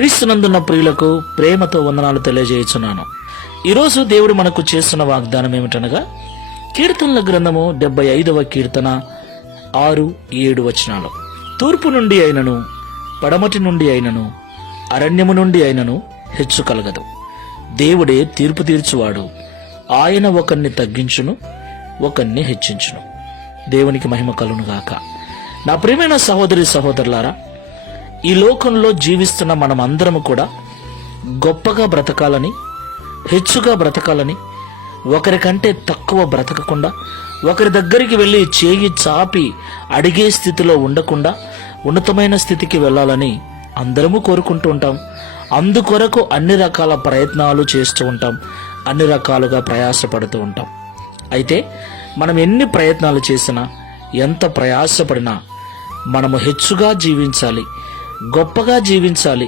క్రీస్తునందున్న ప్రియులకు ప్రేమతో వందనాలు తెలియజేయుచున్నాను. ఈరోజు దేవుడు మనకు చేస్తున్న వాగ్దానం ఏమిటనగా, కీర్తనల గ్రంథము 75వ కీర్తన 6-7 వచనాలు. తూర్పు నుండి అయినను, పడమటి నుండి అయినను, అరణ్యము నుండి అయినను హెచ్చు కలగదు. దేవుడే తీర్పు తీర్చువాడు. ఆయన ఒకరిని తగ్గించును, ఒకరిని హెచ్చించును. దేవునికి మహిమ కలుగునుగాక. నా ప్రియమైన సహోదరి సహోదరులారా, ఈ లోకంలో జీవిస్తున్న మనమందరము కూడా గొప్పగా బ్రతకాలని, హెచ్చుగా బ్రతకాలని, ఒకరికంటే తక్కువ బ్రతకకుండా, ఒకరి దగ్గరికి వెళ్ళి చేయి చాపి అడిగే స్థితిలో ఉండకుండా ఉన్నతమైన స్థితికి వెళ్ళాలని అందరము కోరుకుంటూ ఉంటాం. అందుకొరకు అన్ని రకాల ప్రయత్నాలు చేస్తూ ఉంటాం, అన్ని రకాలుగా ప్రయాసపడుతూ ఉంటాం. అయితే మనం ఎన్ని ప్రయత్నాలు చేసినా, ఎంత ప్రయాసపడినా మనము హెచ్చుగా జీవించాలి, గొప్పగా జీవించాలి.